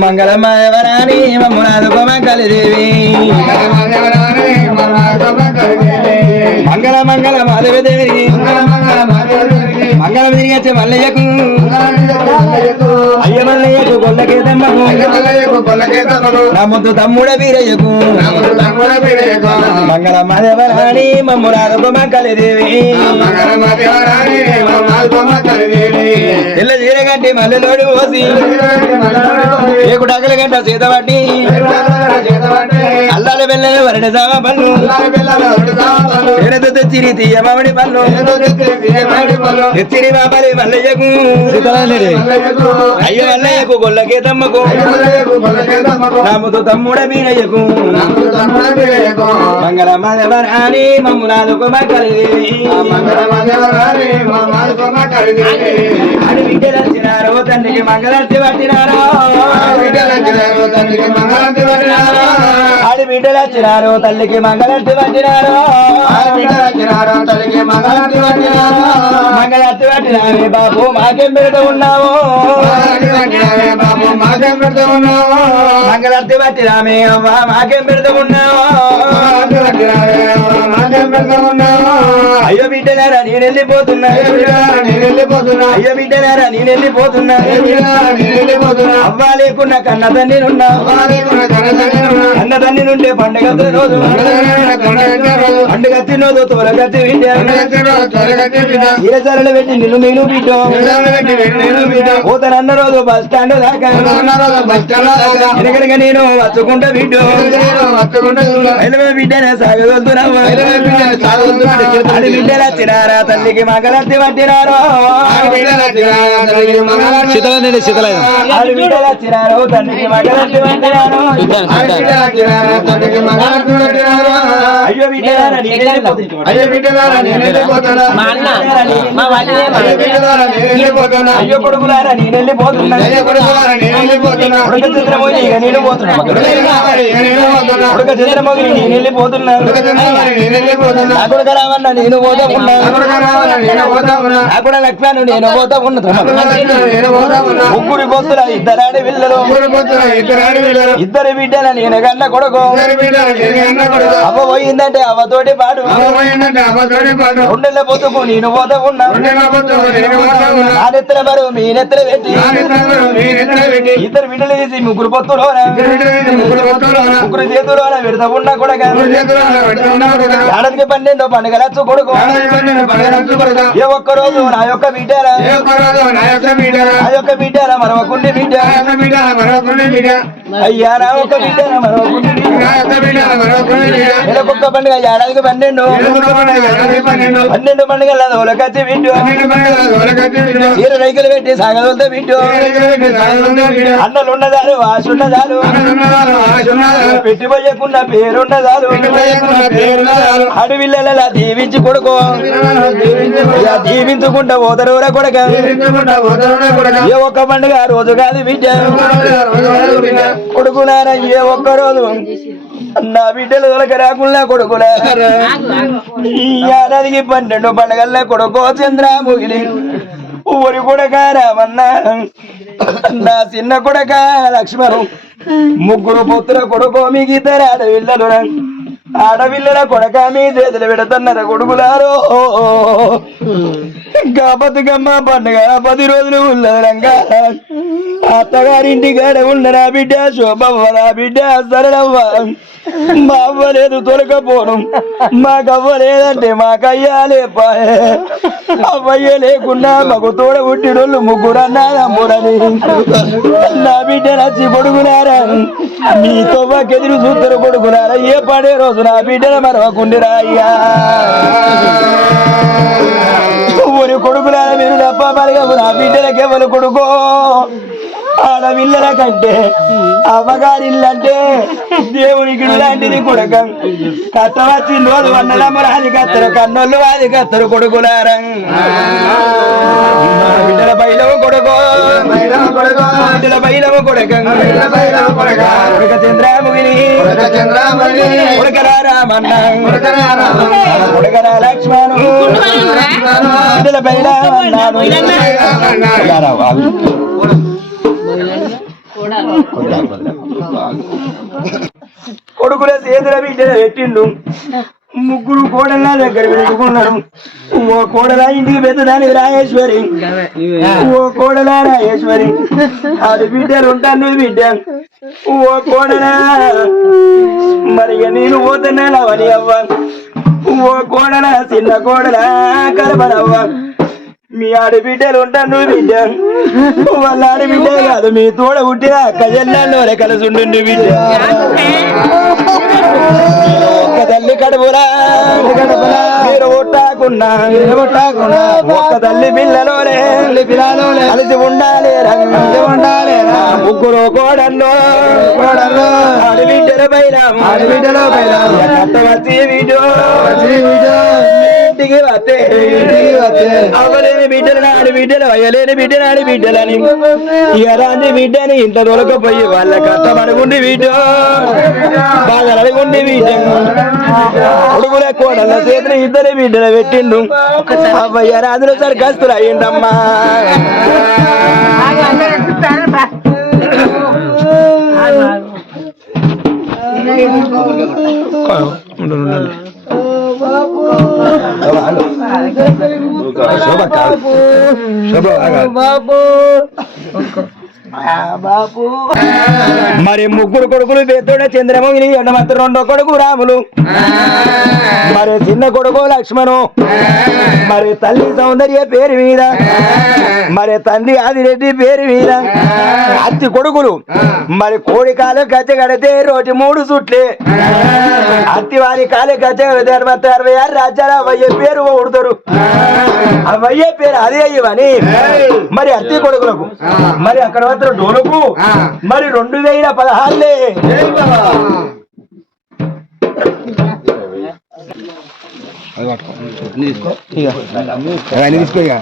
మంగళమయవరాని మమ్మునాథకు మంగళదేవి మంగళ మంగళ మాధవి దేవికి మంగళం తిరిగి వచ్చే మల్లయ్యకు తమ్మకు నా ముద్దు తమ్ముడ వీరయ్యకు. మంగళ మాధవరాణి మమ్మునాథకు మంగళదేవి తెల్ల చీర కట్టి మల్లెలోడు పోసి ఏకుడాకల గంట సీత పట్టి అల్లాల వెళ్ళని వరడి సామ పళ్ళు. ఏనతో తెచ్చిరి తీయ మామిడి పళ్ళు. తెచ్చిరి బాబాలి మల్లయ్యకు అయ్య మల్లయ్యకు గొల్లకే తమ్మకు రాముతో తమ్ముడ వీరయ్యకు మంగళ మాధవరాణి మమ్మునాథకు మంగళదేవి ఆడి బిడ్డలు వచ్చినారో తండ్రికి మంగళార్తి పట్టినారో. తండ్రికి మంగళార్తి ఆడి బిడ్డలు వచ్చినారో తల్లికి మంగళార్తి పట్టినారో మంగళార్తి పట్టినావే బాబు మాకేం పెడుతూ ఉన్నావు? మంగళార్తి పట్టినామే అవ్వ మాకేం పెడుతూ ఉన్నావు? అయ్యో బిడ్డలారా నేను వెళ్ళిపోతున్నా అయ్యో బిడ్డలారా నేను వెళ్ళిపోతున్నా అవ్వ లేకున్నా కన్న తండ్రి నున్నా. అన్న తండ్రి నుండే పండుగ రోజు. పండుగ తినోదు తోలగత్తి బిడ్డ ఈరసరలు పెట్టి నిన్ను నేను బిడ్డ పోతానన్న రోజు బస్ స్టాండ్ దాకా. నేను వచ్చుకుంటా బిడ్డ బిడ్డనే సాగదొలుతున్నావా? ఆడి బిడ్డల చిరారా తల్లికి మగలత్తి పట్టినారో? శీతలండి చిరారో తల్లికి మగలత్తి పట్టినారో అయ్యో బిడ్డలారా నేనే అయ్యో బిడ్డలారా నేను వెళ్ళిపోతానా మా అన్న మా వల్లే మా అయ్యో బిడ్డలారా నేను వెళ్ళిపోతానా అయ్యో కొడుకులారా నేను వెళ్ళిపోతున్నా అయ్యో కొడుకులారా నేను వెళ్ళిపోతున్నా ఉడక చంద్రమోగి ఇక నేను పోతున్నా. ఉడక నేను వెళ్ళిపోతున్నా నా కొడుక రావన్న నేను పోతా ఉన్నా. నా కూడా లక్ష్మణు నేను పోతా ఉన్నా. ముగ్గురు ఇద్దరు? ఆడపిల్లలు. ఇద్దరు బిడ్డల నేను కన్న కొడుకు. అవ్వ పోయిందంటే అవ్వతోటి పాడు. రెండెళ్ళ పొద్దుకు నేను పోతా ఉన్నా నా నెత్తల బరువు మీ నెత్తల పెట్టి. ఇద్దరు బిడ్డలు వేసి ముగ్గురు పొత్తులోన? ముగ్గురు చేతులోన పెడతా ఉన్నా కొడక చేతుల్లో పెడతా ఉన్నా కొడుకు. పన్నెండు పండుగలచ్చు. ఏ ఒక్క రోజు నా యొక్క రోజు నా యొక్క బిడ్డ నా యొక్క బిడ్డల? మరొకుండి బిడ్డ నా యొక్క బిడ్డ మరొకరి బిడ్డ అయ్యా నా ఒక బిడ్డల మరొకుండి బిడ్డ నా యొక్క బిడ్డ మరొకరి బిడ్డ నెలకొక్క పండుగ ఏడాదికి పన్నెండు. పండుగ పన్నెండు. బిడ్డు చీర రైకులు పెట్టి సాగదోలతో బిడ్డు బిడ్డ అన్నలు పెట్టిపోయకున్న దీవించి కొడుకో. ఇక దీవించుకుంటా ఓదరూర కొడక. ఏ ఒక్క పండుగ రోజు కాదు బిడ్డ. కొడుకులారా ఏ ఒక్క రోజు. నా బిడ్డలు దొరక రాకుండా కొడుకులారా ఈ ఏడాదికి పన్నెండు పండుగల్లో కొడుకో చంద్ర ముగిలి ఊరి కొడక రామన్న. నా చిన్న కొడక లక్ష్మణు. ముగ్గురు పుత్ర కొడుకో మీకు ఇద్దరు ఆడపిల్లల కొడక మీ చేతులు పెడుతున్నారు కొడుకులారో. ఇంకా బతుకమ్మ పండుగ పది రోజులు ఉన్నదరంగా అత్తగారింటి కాడ ఉండరా బిడ్డ శోభవ్వరా బిడ్డ సరళవ్వ. మా అవ్వ లేదు తొలకపోను. మాకవ్వ లేదంటే మాకయ్యా లేపాయే. అవ్వయ్య లేకున్నా మాకు తోడ పుట్టినోళ్ళు ముగ్గురు అన్నారమ్మురని నా బిడ్డ నచ్చి కొడుకునారా మీ తొవ్వకెదురు చూద్దరు కొడుకునారా ఏ పడే రోజు నా బిడ్డను మరవకుండిరా అయ్యా ఊరి కొడుకులారా మీరు తప్ప మరిగా నా బిడ్డలకి ఎవరు కొడుకో? ఆడపిల్లల కంటే అమ్మగారిల్లంటే దేవునికి లాంటిది కొడుక. కథ వచ్చింది వన్నలమ్మ రాజు కత్తరు కన్నోళ్ళు వాది కత్తరు కొడుకులారం. బిడ్డల బయలవ కొడుకో బిడ్డల బయలవ కొడుక. కొడుక చంద్రామణి కొడుకరా రామన్న కొడుకరా లక్ష్మణు బిడ్డల బయలవ కొడుకుల సేతుల బిడ్డ పెట్టిండు. ముగ్గురు కోడల దగ్గర పెట్టుకున్నాడు ఓ కోడల ఇంటికి పెద్దదాని రాజేశ్వరి ఓ కోడల రాజేశ్వరి అది బిడ్డలు ఉంటాను బిడ్డ. ఓ కోడల. మరి నేను పోతున్నా అవని అవ్వ. ఓ కోడల చిన్న కోడల కలపనవ్వ మీ ఆడబిడ్డలు ఉంటాను బిడ్డ. వాళ్ళ ఆడబిడ్డ కాదు మీ తోడ పుట్టిన అక్క చెల్లెల్లో కలిసి ఉండు బిడ్డ. ఒక్క తల్లి కడుపురా మీరు ఒట్టాకున్నా ఒట్టాకున్నా. ఒక్క తల్లి పిల్లలోనే పిల్లలోనే. కలిసి ఉండాలి రంగి. ఉండాలి. ముగ్గురు కోడల్లో కోడల్లో ఆడబిడ్డల పైన ఆడబిడ్డల పైన వచ్చి వీడియో వచ్చి వీడియో ఇంటికి వస్తే ఇంటికి వస్తే అవ్వలేని బిడ్డలు నాడి బిడ్డలు అయ్యలేని బిడ్డ నాడి బిడ్డలని. ఇయరాని బిడ్డని ఇంత దొరకపోయి వాళ్ళ కష్టం అనుకుండి బిడ్డ బాగా అనుకుండి బిడ్డ కొడుకుల కోడల చేతులు ఇద్దరు బిడ్డలు పెట్టిండు. అవ్వయ్య రాజులు సరికస్తులు అయ్యిండమ్మా. شبك شباب మరి ముగ్గురు కొడుకులు పెద్దోడ చంద్రమోహిని ఎండమత్త రెండో కొడుకు రాములు. మరి చిన్న కొడుకు లక్ష్మణు. మరి తల్లి సౌందర్య పేరు మీద. మరి తండ్రి ఆదిరెడ్డి పేరు మీద. అత్తి కొడుకులు. మరి కోడి కాలు గచ్చ కడితే రోజు మూడు సుట్లే. అత్తి వారి కాలు గచ్చ కడితే అరవై ఆరు రాజ్యాలు. అవయ్యే పేరు ఊడతారు అవయ్యే పేరు అదే అయ్యవని. మరి అత్తి కొడుకులకు. మరి అక్కడ మాత్రం డోలుకు మరి రెండు వేల పదహారులే. తీసుకో ఇక.